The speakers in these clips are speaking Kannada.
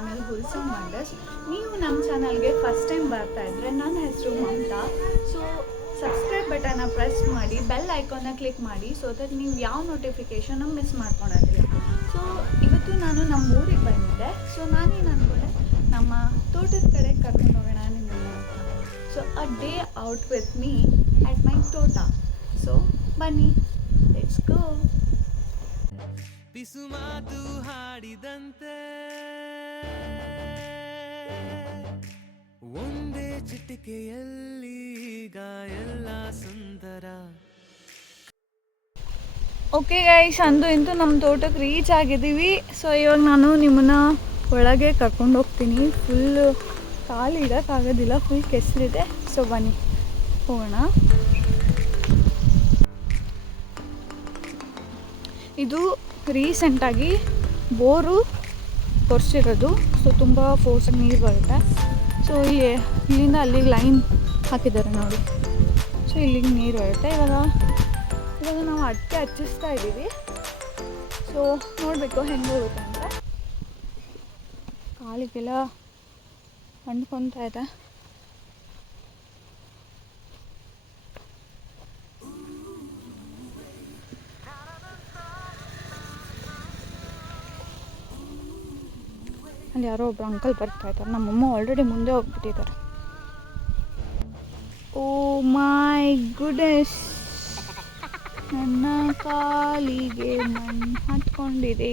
Channel ಹುಲ್ಸಮ್ wonders. ನೀವು ನಮ್ಮ ಚಾನಲ್ಗೆ ಫಸ್ಟ್ ಟೈಮ್ ಬರ್ತಾ ಇದ್ದರೆ ನನ್ನ ಹೆಸರು ಮಮತಾ. ಸೊ ಸಬ್ಸ್ಕ್ರೈಬ್ ಬಟನ್ನ ಪ್ರೆಸ್ ಮಾಡಿ, ಬೆಲ್ ಐಕಾನ್ನ ಕ್ಲಿಕ್ ಮಾಡಿ, ಸೊ ದಟ್ ನೀವು ಯಾವ ನೋಟಿಫಿಕೇಷನ್ನ ಮಿಸ್ ಮಾಡ್ಕೊಳೋದಿಲ್ಲ. ಸೊ ಇವತ್ತು ನಾನು ನಮ್ಮ ಊರಿಗೆ ಬಂದಿದ್ದೆ. ಸೊ ನಾನೇನು ಅಂದ್ಕೊಂಡೆ, ನಮ್ಮ ತೋಟದ ಕಡೆ ಕರ್ಕೊಂಡು ಹೋಗೋಣ ನಿಮ್ಮನ್ನು ಅಂತ. So a day out with me at my ತೋಟ. ಸೊ ಬನ್ನಿ, ಲೆಟ್ಸ್ ಗೋ. ಪಿಸು ಮಾತು ಹಾಡಿದಂತೆ ಒಂದೇ ಚಿಟಿಕೆಯಲ್ಲಿ ಈಗ ಎಲ್ಲ ಸುಂದರ. ಓಕೆ ಗೈಸ್, ಇಂದು ನಮ್ಮ ತೋಟಕ್ಕೆ ರೀಚ್ ಆಗಿದ್ದೀವಿ. ಸೊ ಇವಾಗ ನಾನು ನಿಮ್ಮನ್ನು ಒಳಗೆ ಕರ್ಕೊಂಡು ಹೋಗ್ತೀನಿ. ಫುಲ್ಲು ಕಾಲು ಇಡೋಕ್ಕಾಗೋದಿಲ್ಲ, ಫುಲ್ ಕೆಸರಿದೆ. ಸೊ ಬನ್ನಿ ಹೋಗೋಣ. ಇದು ರೀಸೆಂಟಾಗಿ ಬೋರು ಕೊರೆಸಿರೋದು. ಸೊ ತುಂಬ ಫೋರ್ಸಾಗಿ ನೀರು ಬರುತ್ತೆ. ಸೊ ಇಲ್ಲಿಂದ ಅಲ್ಲಿಗೆ ಲೈನ್ ಹಾಕಿದ್ದಾರೆ ನೋಡಿ. ಸೊ ಇಲ್ಲಿಗೆ ನೀರು ಬರುತ್ತೆ. ಇವಾಗ ನಾವು ಅಡಿಕೆ ಹಚ್ಚಿಸ್ತಾ ಇದ್ದೀವಿ. ಸೊ ನೋಡಬೇಕು ಹೆಂಗೆ ಹೋಗುತ್ತೆ ಅಂತ. ಕಾಲಿಗೆಲ್ಲ ಅಂಟ್ಕೊತಾ ಇದೆ. ಅಲ್ಲಿ ಯಾರೋ ಒಬ್ರು ಅಂಕಲ್ ಬರ್ತಾ ಇದ್ದಾರೆ. ನಮ್ಮಮ್ಮ ಆಲ್ರೆಡಿ ಮುಂದೆ ಹೋಗ್ಬಿಟ್ಟಿದ್ದಾರೆ. ಓ ಮೈ ಗುಡ್ನೆಸ್, ನನ್ನ ಕಾಲಿಗೆ ಮಣ್ಣು ಹತ್ಕೊಂಡಿದೆ.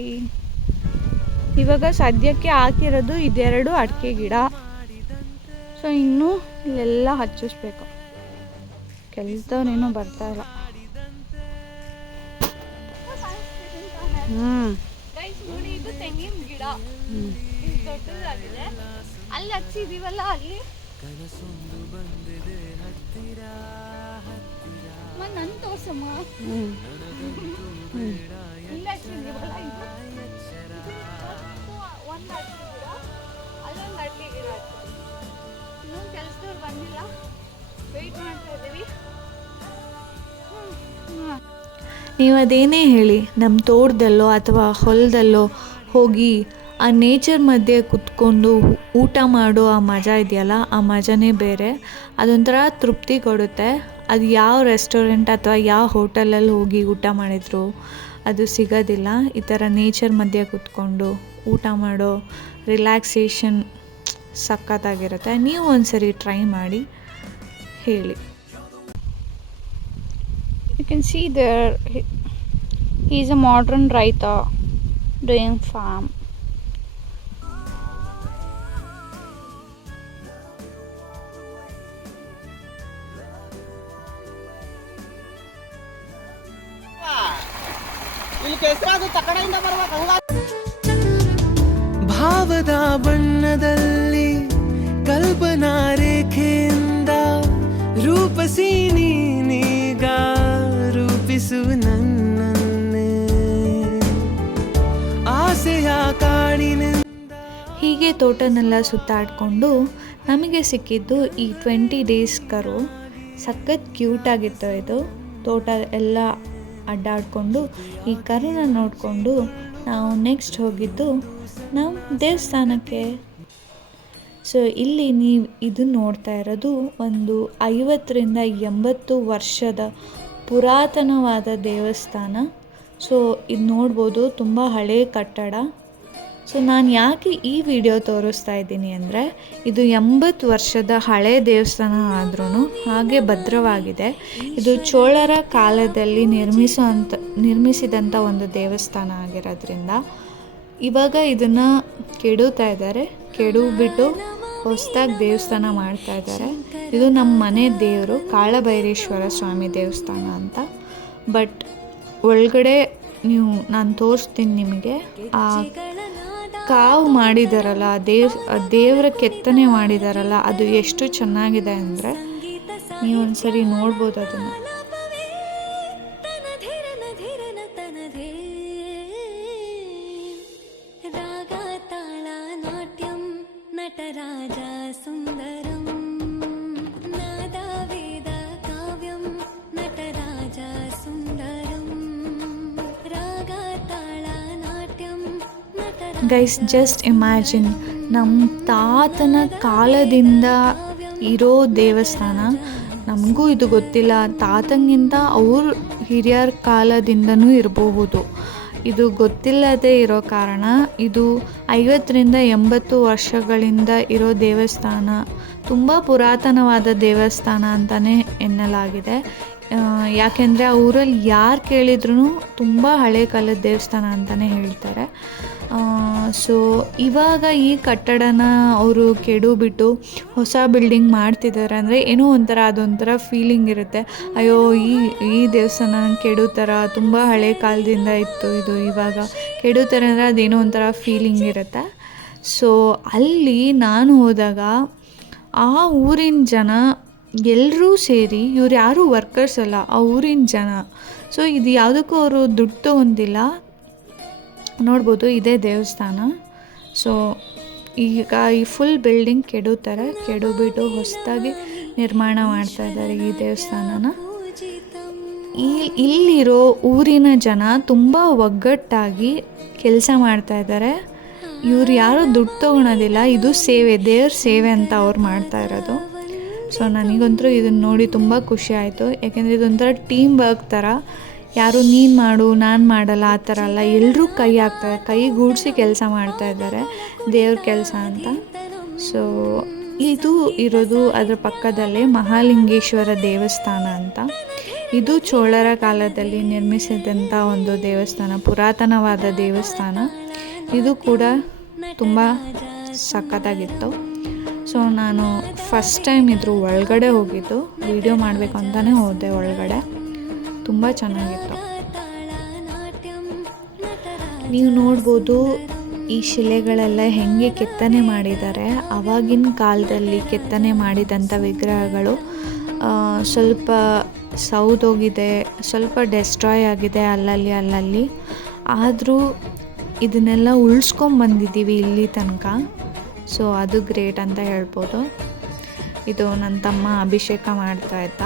ಇವಾಗ ಸದ್ಯಕ್ಕೆ ಹಾಕಿರೋದು ಇದೆರಡು ಅಡಿಕೆ ಗಿಡ. ಸೊ ಇನ್ನು ಇಲ್ಲೆಲ್ಲ ಹಚ್ಚಿಸ್ಬೇಕು. ಕೆಲಸದವನೇನೋ ಬರ್ತಾ ಇಲ್ಲ. ನೋಡಿ, ಇದು ತೆಂಗಿನ ಗಿಡ ದೊಡ್ಡದಾಗಿದೆ. ಅಲ್ಲಿ ಹಚ್ಚಿದೀವಲ್ಲ, ಅಲ್ಲಿ ನನ್ ತೋರ್ಸಮ್ಮ. ಇಲ್ಲಿ ಹಚ್ಚಿದೀವಲ್ಲ, ಇದು ಒಂದು ಅಡಿಕೆ ಗಿಡ, ಅಲ್ಲೊಂದು ಅಡಿಕೆ ಗಿಡ ಹಚ್ಚಿದ್ವಿ. ಇನ್ನೊಂದು ಕೆಲಸದವ್ರು ಬಂದಿಲ್ಲ, ವೆಯ್ಟ್ ಮಾಡ್ತಾ ಇದ್ದೀವಿ. ನೀವು ಅದೇನೇ ಹೇಳಿ, ನಮ್ಮ ತೋಟದಲ್ಲೋ ಅಥವಾ ಹೊಲದಲ್ಲೋ ಹೋಗಿ ಆ ನೇಚರ್ ಮಧ್ಯೆ ಕುತ್ಕೊಂಡು ಊಟ ಮಾಡೋ ಆ ಮಜಾ ಇದೆಯಲ್ಲ, ಆ ಮಜಾನೇ ಬೇರೆ. ಅದೊಂಥರ ತೃಪ್ತಿ ಕೊಡುತ್ತೆ. ಅದು ಯಾವ ರೆಸ್ಟೋರೆಂಟ್ ಅಥವಾ ಯಾವ ಹೋಟೆಲಲ್ಲಿ ಹೋಗಿ ಊಟ ಮಾಡಿದ್ರು ಅದು ಸಿಗೋದಿಲ್ಲ. ಈ ಥರ ನೇಚರ್ ಮಧ್ಯೆ ಕುತ್ಕೊಂಡು ಊಟ ಮಾಡೋ ರಿಲ್ಯಾಕ್ಸೇಷನ್ ಸಖತ್ತಾಗಿರುತ್ತೆ. ನೀವು ಒಂದ್ಸರಿ ಟ್ರೈ ಮಾಡಿ, ಹೇಳಿ. You can see there, he is a modern writer doing farm. ಭಾವದ ಬಣ್ಣದಲ್ಲಿ ಕಲ್ಪನಾ ರೇಖೆಯಿಂದ ರೂಪಸಿ ನೀನೀಗ ರೂಪಿಸು ನನ್ನನ್ನೇ ಆಸೆಯ ಕಾಡಿನಿಂದ. ಹೀಗೆ ತೋಟನೆಲ್ಲ ಸುತ್ತಾಡಿಕೊಂಡು ನಮಗೆ ಸಿಕ್ಕಿದ್ದು ಈ 20 ಡೇಸ್ ಕರು. ಸಖತ್ ಕ್ಯೂಟಾಗಿತ್ತು ಇದು. ತೋಟ ಎಲ್ಲ ಅಡ್ಡಾಡಿಕೊಂಡು ಈ ಕರುನ ನೋಡಿಕೊಂಡು ನಾವು ನೆಕ್ಸ್ಟ್ ಹೋಗಿದ್ದು ನಮ್ಮ ದೇವಸ್ಥಾನಕ್ಕೆ. ಸೊ ಇಲ್ಲಿ ನೀವು ಇದು ನೋಡ್ತಾ ಇರೋದು ಒಂದು 50ರಿಂದ 80 ವರ್ಷದ ಪುರಾತನವಾದ ದೇವಸ್ಥಾನ. ಸೊ ಇದು ನೋಡ್ಬೋದು, ತುಂಬ ಹಳೆಯ ಕಟ್ಟಡ. ಸೊ ನಾನು ಯಾಕೆ ಈ ವಿಡಿಯೋ ತೋರಿಸ್ತಾ ಇದ್ದೀನಿ ಅಂದರೆ, ಇದು 80 ವರ್ಷದ ಹಳೆಯ ದೇವಸ್ಥಾನ ಆದ್ರೂ ಹಾಗೆ ಭದ್ರವಾಗಿದೆ. ಇದು ಚೋಳರ ಕಾಲದಲ್ಲಿ ನಿರ್ಮಿಸಿದಂಥ ಒಂದು ದೇವಸ್ಥಾನ ಆಗಿರೋದ್ರಿಂದ ಇವಾಗ ಇದನ್ನು ಕೆಡುತ್ತಾ ಇದ್ದಾರೆ. ಕೆಡುಬಿಟ್ಟು ಹೊಸದಾಗಿ ದೇವಸ್ಥಾನ ಮಾಡ್ತಾ ಇದ್ದಾರೆ. ಇದು ನಮ್ಮ ಮನೆ ದೇವರು ಕಾಳಭೈರೇಶ್ವರ ಸ್ವಾಮಿ ದೇವಸ್ಥಾನ ಅಂತ. ಬಟ್ ಒಳಗಡೆ ನಾನು ತೋರಿಸ್ತೀನಿ ನಿಮಗೆ. ಆ ಕಾವು ಮಾಡಿದಾರಲ್ಲ, ದೇವರ ಕೆತ್ತನೆ ಮಾಡಿದಾರಲ್ಲ, ಅದು ಎಷ್ಟು ಚೆನ್ನಾಗಿದೆ ಅಂದರೆ ನೀವು ಒಂದ್ಸರಿ ನೋಡ್ಬೋದು ಅದನ್ನು. ನಟರಾಜ ಸುಂದರಂ ನಾದ ವೇದ ಕಾವ್ಯಂ ನಟರಾಜ ಸುಂದರಂ ರಾಗ ತಾಳ ನಾಟ್ಯಂ ಗೈಸ್ ಜಸ್ಟ್ ಇಮ್ಯಾಜಿನ್, ನಮ್ಮ ತಾತನ ಕಾಲದಿಂದ ಇರೋ ದೇವಸ್ಥಾನ. ನಮಗೂ ಇದು ಗೊತ್ತಿಲ್ಲ, ತಾತನಿಗಿಂತ ಅವ್ರ ಹಿರಿಯರ ಕಾಲದಿಂದನೂ ಇರಬಹುದು. ಇದು ಗೊತ್ತಿಲ್ಲದೆ ಇರೋ ಕಾರಣ ಇದು 50-80 ವರ್ಷಗಳಿಂದ ಇರೋ ದೇವಸ್ಥಾನ. ತುಂಬ ಪುರಾತನವಾದ ದೇವಸ್ಥಾನ ಅಂತಲೇ ಎನ್ನಲಾಗಿದೆ. ಯಾಕೆಂದರೆ ಆ ಊರಲ್ಲಿ ಯಾರು ಕೇಳಿದ್ರೂ ತುಂಬ ಹಳೆ ಕಾಲದ ದೇವಸ್ಥಾನ ಅಂತಲೇ ಹೇಳ್ತಾರೆ. ಸೊ ಇವಾಗ ಈ ಕಟ್ಟಡನ ಅವರು ಕೆಡವಿಬಿಟ್ಟು ಹೊಸ ಬಿಲ್ಡಿಂಗ್ ಮಾಡ್ತಿದ್ದಾರೆ ಅಂದರೆ ಏನೋ ಒಂಥರ ಅದೊಂಥರ ಫೀಲಿಂಗ್ ಇರುತ್ತೆ. ಅಯ್ಯೋ ಈ ದೇವಸ್ಥಾನ ಕೆಡವ್ತಾರ, ತುಂಬ ಹಳೆ ಕಾಲದಿಂದ ಇತ್ತು ಇದು, ಇವಾಗ ಕೆಡವ್ತಾರೆ ಅಂದರೆ ಅದೇನೋ ಒಂಥರ ಫೀಲಿಂಗ್ ಇರುತ್ತೆ. ಸೊ ಅಲ್ಲಿ ನಾನು ಹೋದಾಗ ಆ ಊರಿನ ಜನ ಎಲ್ಲರೂ ಸೇರಿ, ಇವ್ರು ಯಾರೂ ವರ್ಕರ್ಸ್ ಅಲ್ಲ, ಆ ಊರಿನ ಜನ. ಸೊ ಇದು ಯಾವುದಕ್ಕೂ ಅವರು ದುಡ್ಡು ತೊಗೊಂಡಿಲ್ಲ. ನೋಡ್ಬೋದು ಇದೇ ದೇವಸ್ಥಾನ. ಸೊ ಈಗ ಈ ಫುಲ್ ಬಿಲ್ಡಿಂಗ್ ಕೆಡವಿಬಿಟ್ಟು ಹೊಸದಾಗಿ ನಿರ್ಮಾಣ ಮಾಡ್ತಾಯಿದ್ದಾರೆ ಈ ದೇವಸ್ಥಾನನ. ಇಲ್ಲಿರೋ ಊರಿನ ಜನ ತುಂಬ ಒಗ್ಗಟ್ಟಾಗಿ ಕೆಲಸ ಮಾಡ್ತಾಯಿದ್ದಾರೆ. ಇವ್ರು ಯಾರೂ ದುಡ್ಡು ತೊಗೊಳೋದಿಲ್ಲ, ಇದು ಸೇವೆ, ದೇವ್ರ ಸೇವೆ ಅಂತ ಅವ್ರು ಮಾಡ್ತಾ ಇರೋದು. ಸೊ ನನಗಂತೂ ಇದನ್ನು ನೋಡಿ ತುಂಬ ಖುಷಿ ಆಯಿತು. ಯಾಕೆಂದರೆ ಇದೊಂಥರ ಟೀಮ್ ವರ್ಕ್ ಥರ. ಯಾರು ನೀನು ಮಾಡು ನಾನು ಮಾಡಲ್ಲ ಆ ಥರ ಅಲ್ಲ, ಎಲ್ಲರೂ ಕೈ ಹಾಕ್ತಾರೆ, ಕೈಗೂಡಿಸಿ ಕೆಲಸ ಮಾಡ್ತಾಯಿದ್ದಾರೆ, ದೇವ್ರ ಕೆಲಸ ಅಂತ. ಸೊ ಇದು ಇರೋದು ಅದರ ಪಕ್ಕದಲ್ಲೇ ಮಹಾಲಿಂಗೇಶ್ವರ ದೇವಸ್ಥಾನ ಅಂತ. ಇದು ಚೋಳರ ಕಾಲದಲ್ಲಿ ನಿರ್ಮಿಸಿದಂಥ ಒಂದು ದೇವಸ್ಥಾನ, ಪುರಾತನವಾದ ದೇವಸ್ಥಾನ. ಇದು ಕೂಡ ತುಂಬ ಸಖತ್ತಾಗಿತ್ತು. ಸೊ ನಾನು ಫಸ್ಟ್ ಟೈಮ್ ಇದ್ರ ಒಳಗಡೆ ಹೋಗಿದ್ದು, ವಿಡಿಯೋ ಮಾಡಬೇಕು ಅಂತಲೇ ಹೋದೆ ಒಳಗಡೆ. ತುಂಬ ಚೆನ್ನಾಗಿತ್ತು. ನೀವು ನೋಡ್ಬೋದು ಈ ಶಿಲೆಗಳೆಲ್ಲ ಹೆಂಗೆ ಕೆತ್ತನೆ ಮಾಡಿದ್ದಾರೆ. ಆವಾಗಿನ ಕಾಲದಲ್ಲಿ ಕೆತ್ತನೆ ಮಾಡಿದಂಥ ವಿಗ್ರಹಗಳು ಸ್ವಲ್ಪ ಸೌದೋಗಿದೆ, ಸ್ವಲ್ಪ ಡೆಸ್ಟ್ರಾಯ್ ಆಗಿದೆ ಅಲ್ಲಲ್ಲಿ. ಆದರೂ ಇದನ್ನೆಲ್ಲ ಉಳಿಸ್ಕೊಂಬಂದಿದ್ದೀವಿ ಇಲ್ಲಿ ತನಕ. ಸೊ ಅದು ಗ್ರೇಟ್ ಅಂತ ಹೇಳ್ಬೋದು. ಇದು ನನ್ನ ತಮ್ಮ ಅಭಿಷೇಕ ಮಾಡ್ತಾಯಿದ್ದ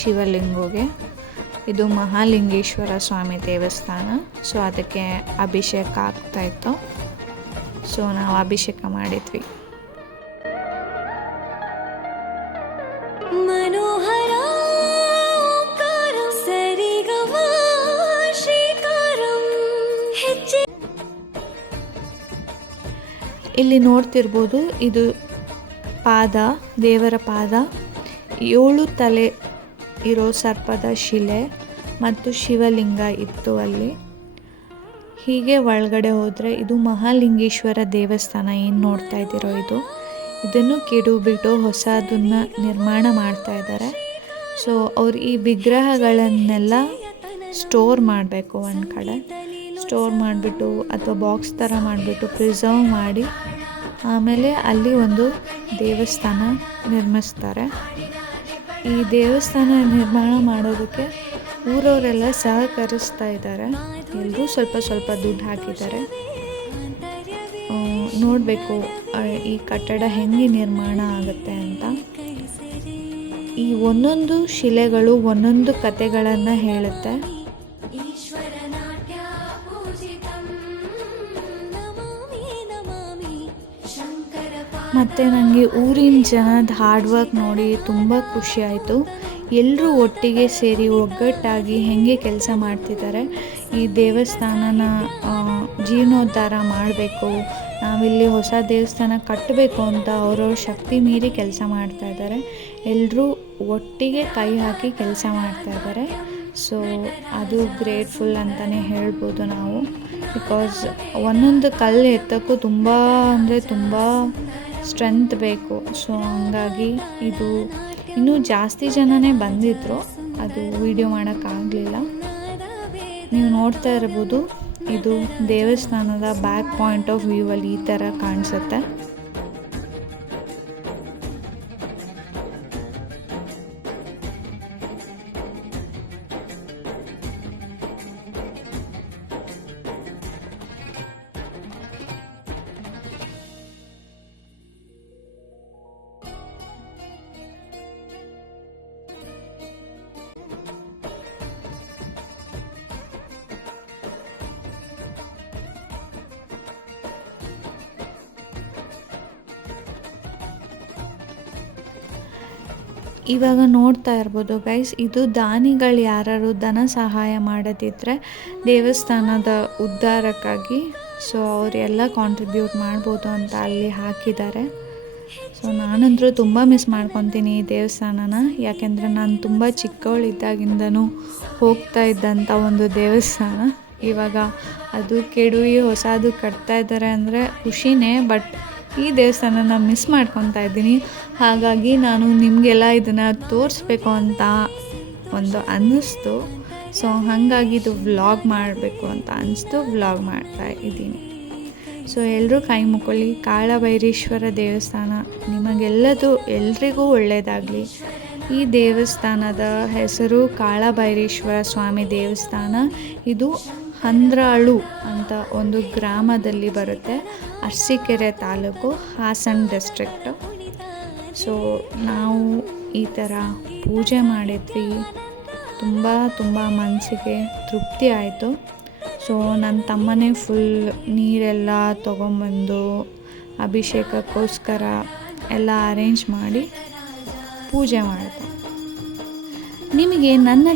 ಶಿವಲಿಂಗಗೆ. ಇದು ಮಹಾಲಿಂಗೇಶ್ವರ ಸ್ವಾಮಿ ದೇವಸ್ಥಾನ. ಸೊ ಅದಕ್ಕೆ ಅಭಿಷೇಕ ಆಗ್ತಾಯಿತ್ತು. ಸೊ ನಾವು ಅಭಿಷೇಕ ಮಾಡಿದ್ವಿ. ಮನೋಹರ ಸರಿಗಮ ಶ್ರೀಕಾರಂ ಹೆಜ್ಜೆ. ಇಲ್ಲಿ ನೋಡ್ತಿರ್ಬೋದು, ಇದು ಪಾದ, ದೇವರ ಪಾದ, 7 ತಲೆ ಇರೋ ಸರ್ಪದ ಶಿಲೆ ಮತ್ತು ಶಿವಲಿಂಗ ಇತ್ತು ಅಲ್ಲಿ. ಹೀಗೆ ಒಳಗಡೆ ಹೋದರೆ ಇದು ಮಹಾಲಿಂಗೇಶ್ವರ ದೇವಸ್ಥಾನ ಏನು ನೋಡ್ತಾ ಇದ್ದೀರೋ ಇದನ್ನು ಕೆಡವಿಬಿಟ್ಟು ಹೊಸದನ್ನು ನಿರ್ಮಾಣ ಮಾಡ್ತಾ ಇದ್ದಾರೆ. ಸೊ ಅವ್ರು ಈ ವಿಗ್ರಹಗಳನ್ನೆಲ್ಲ ಸ್ಟೋರ್ ಮಾಡಬೇಕು, ಒಂದು ಕಡೆ ಸ್ಟೋರ್ ಮಾಡಿಬಿಟ್ಟು ಅಥವಾ ಬಾಕ್ಸ್ ಥರ ಮಾಡಿಬಿಟ್ಟು ಪ್ರಿಸರ್ವ್ ಮಾಡಿ ಆಮೇಲೆ ಅಲ್ಲಿ ಒಂದು ದೇವಸ್ಥಾನ ನಿರ್ಮಿಸ್ತಾರೆ. ಈ ದೇವಸ್ಥಾನ ನಿರ್ಮಾಣ ಮಾಡೋದಕ್ಕೆ ಊರವರೆಲ್ಲ ಸಹಕರಿಸ್ತಾ ಇದ್ದಾರೆ. ಎಲ್ಲರೂ ಸ್ವಲ್ಪ ದುಡ್ಡು ಹಾಕಿದ್ದಾರೆ. ನೋಡಬೇಕು ಈ ಕಟ್ಟಡ ಹೆಂಗೆ ನಿರ್ಮಾಣ ಆಗುತ್ತೆ ಅಂತ. ಈ ಒಂದೊಂದು ಶಿಲೆಗಳು ಒಂದೊಂದು ಕತೆಗಳನ್ನು ಹೇಳುತ್ತೆ. ಮತ್ತು ನನಗೆ ಊರಿನ ಜನದ ಹಾರ್ಡ್ ವರ್ಕ್ ನೋಡಿ ತುಂಬ ಖುಷಿ ಆಯಿತು. ಎಲ್ಲರೂ ಒಟ್ಟಿಗೆ ಸೇರಿ ಒಗ್ಗಟ್ಟಾಗಿ ಹೇಗೆ ಕೆಲಸ ಮಾಡ್ತಿದ್ದಾರೆ. ಈ ದೇವಸ್ಥಾನನ ಜೀರ್ಣೋದ್ಧಾರ ಮಾಡಬೇಕು, ನಾವಿಲ್ಲಿ ಹೊಸ ದೇವಸ್ಥಾನ ಕಟ್ಟಬೇಕು ಅಂತ ಅವ್ರವ್ರ ಶಕ್ತಿ ಮೀರಿ ಕೆಲಸ ಮಾಡ್ತಾಯಿದ್ದಾರೆ. ಎಲ್ಲರೂ ಒಟ್ಟಿಗೆ ಕೈ ಹಾಕಿ ಕೆಲಸ ಮಾಡ್ತಾಯಿದ್ದಾರೆ. ಸೊ ಅದು ಗ್ರೇಟ್ಫುಲ್ ಅಂತಲೇ ಹೇಳ್ಬೋದು ನಾವು. ಬಿಕಾಸ್ ಒಂದೊಂದು ಕಲ್ಲು ಎತ್ತಕ್ಕೂ ತುಂಬ ಅಂದರೆ ತುಂಬ ಸ್ಟ್ರೆಂತ್ ಬೇಕು. ಸೊ ಹಂಗಾಗಿ ಇದು ಇನ್ನೂ ಜಾಸ್ತಿ ಜನನೇ ಬಂದಿದ್ದರು, ಅದು ವಿಡಿಯೋ ಮಾಡೋಕ್ಕಾಗಲಿಲ್ಲ. ನೀವು ನೋಡ್ತಾ ಇರ್ಬೋದು, ಇದು ದೇವಸ್ಥಾನದ ಬ್ಯಾಕ್ ಪಾಯಿಂಟ್ ಆಫ್ ವ್ಯೂ ಅಲ್ಲಿ ಈ ಥರ ಕಾಣಿಸುತ್ತೆ. ಇವಾಗ ನೋಡ್ತಾ ಇರ್ಬೋದು ಗೈಸ್, ಇದು ದಾನಿಗಳು ಯಾರು ಧನ ಸಹಾಯ ಮಾಡೋದಿದ್ರೆ ದೇವಸ್ಥಾನದ ಉದ್ಧಾರಕ್ಕಾಗಿ ಸೊ ಅವರೆಲ್ಲ ಕಾಂಟ್ರಿಬ್ಯೂಟ್ ಮಾಡ್ಬೋದು ಅಂತ ಅಲ್ಲಿ ಹಾಕಿದ್ದಾರೆ. ಸೊ ನಾನಂತರೂ ತುಂಬ ಮಿಸ್ ಮಾಡ್ಕೊತೀನಿ ಈ ದೇವಸ್ಥಾನನ, ಯಾಕೆಂದರೆ ನಾನು ತುಂಬ ಚಿಕ್ಕವಳಿದ್ದಾಗಿಂದನೂ ಹೋಗ್ತಾ ಇದ್ದಂಥ ಒಂದು ದೇವಸ್ಥಾನ. ಇವಾಗ ಅದು ಕೆಡವಿ ಹೊಸದು ಕಟ್ತಾ ಇದ್ದಾರೆ ಅಂದರೆ ಖುಷಿನೇ, ಬಟ್ ಈ ದೇವಸ್ಥಾನನ ಮಿಸ್ ಮಾಡ್ಕೊತಾ ಇದ್ದೀನಿ. ಹಾಗಾಗಿ ನಾನು ನಿಮಗೆಲ್ಲ ಇದನ್ನು ತೋರಿಸ್ಬೇಕು ಅಂತ ಒಂದು ಅನ್ನಿಸ್ತು. ಸೊ ಹಾಗಾಗಿ ಇದು ವ್ಲಾಗ್ ಮಾಡಬೇಕು ಅಂತ ಅನಿಸ್ತು, ವ್ಲಾಗ್ ಮಾಡ್ತಾ ಇದ್ದೀನಿ. ಸೊ ಎಲ್ಲರೂ ಕೈ ಮುಕ್ಕೊಳ್ಳಿ. ಕಾಳಭೈರೇಶ್ವರ ದೇವಸ್ಥಾನ ಎಲ್ರಿಗೂ ಒಳ್ಳೆಯದಾಗಲಿ. ಈ ದೇವಸ್ಥಾನದ ಹೆಸರು ಕಾಳಭೈರೇಶ್ವರ ಸ್ವಾಮಿ ದೇವಸ್ಥಾನ. ಇದು ಹಂದ್ರಾಳು ಅಂತ ಒಂದು ಗ್ರಾಮದಲ್ಲಿ ಬರುತ್ತೆ, ಅರಸೀಕೆರೆ ತಾಲೂಕು, ಹಾಸನ ಡಿಸ್ಟ್ರಿಕ್ಟು. ಸೊ ನಾವು ಈ ಥರ ಪೂಜೆ ಮಾಡಿದ್ವಿ, ತುಂಬ ಮನಸ್ಸಿಗೆ ತೃಪ್ತಿ ಆಯಿತು. ಸೊ ನನ್ನ ತಮ್ಮನೇ ಫುಲ್ ನೀರೆಲ್ಲ ತೊಗೊಂಬಂದು ಅಭಿಷೇಕಕ್ಕೋಸ್ಕರ ಎಲ್ಲ ಅರೇಂಜ್ ಮಾಡಿ ಪೂಜೆ ಮಾಡಿದೆ. ನಿಮಗೆ ನನ್ನ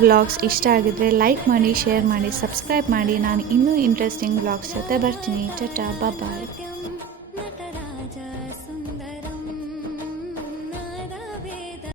ವ್ಲಾಗ್ಸ್ ಇಷ್ಟ ಆಗಿದ್ರೆ ಲೈಕ್ ಮಾಡಿ, ಶೇರ್ ಮಾಡಿ, ಸಬ್ಸ್ಕ್ರೈಬ್ ಮಾಡಿ. ನಾನು ಇನ್ನೂ ಇಂಟ್ರೆಸ್ಟಿಂಗ್ ವ್ಲಾಗ್ಸ್ ಜೊತೆ ಬರ್ತೀನಿ. ಟಾಟಾ, ಬಾಯ್.